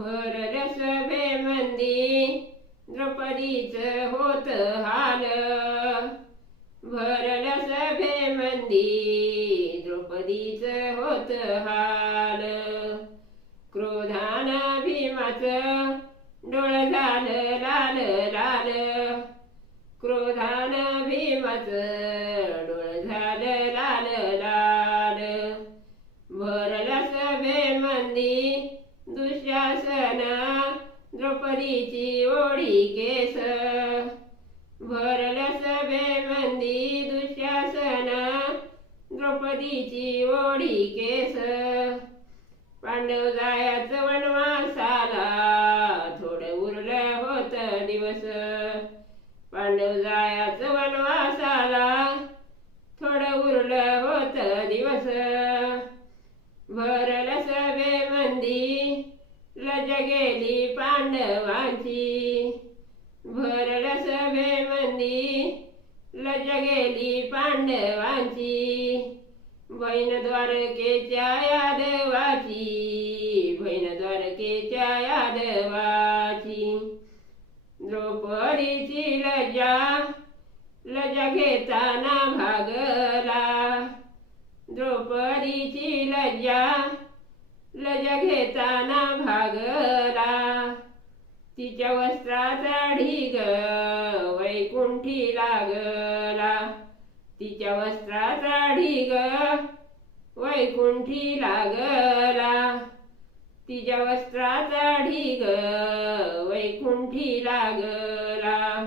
भरल्या सभेमंदी द्रौपदीच होत हाल. भरल्या सभेमंदी द्रौपदीच होत हाल. क्रोधान भीमाचं डोळं झालं लाल लाल. क्रोधान भीमाचं डोळं झालं लाल लाल. भरल्या सभेमंदी दुःशासन द्रौपदीची ओढी केस. भरल्या सभेमंदी दुःशासन द्रौपदीची ओढी केस. पांडव जायचं वनवासाला थोडं उरलं होत दिवस. पांडव जायचं वनवासाला थोडं उरलं होत दिवस. भरल्या सभेमंदी लज्जा गेली पांडवांची. भरल्या सभेमंदी लज्जा गेली पांडवांची. बहीण द्वारकेच्या यादवाची. बहीण द्वारकेच्या यादवाची. द्रौपदीची लज्जा लज्जा घेताना भागला. द्रौपदीची लज्जा लज्जा घेताना भागला. तिच्या वस्त्राचा ढीग वैकुंठी लागला. तिच्या वस्त्राचा ढीग वैकुंठी लागला. तिच्या वस्त्राचा ढीग वैकुंठी लागला.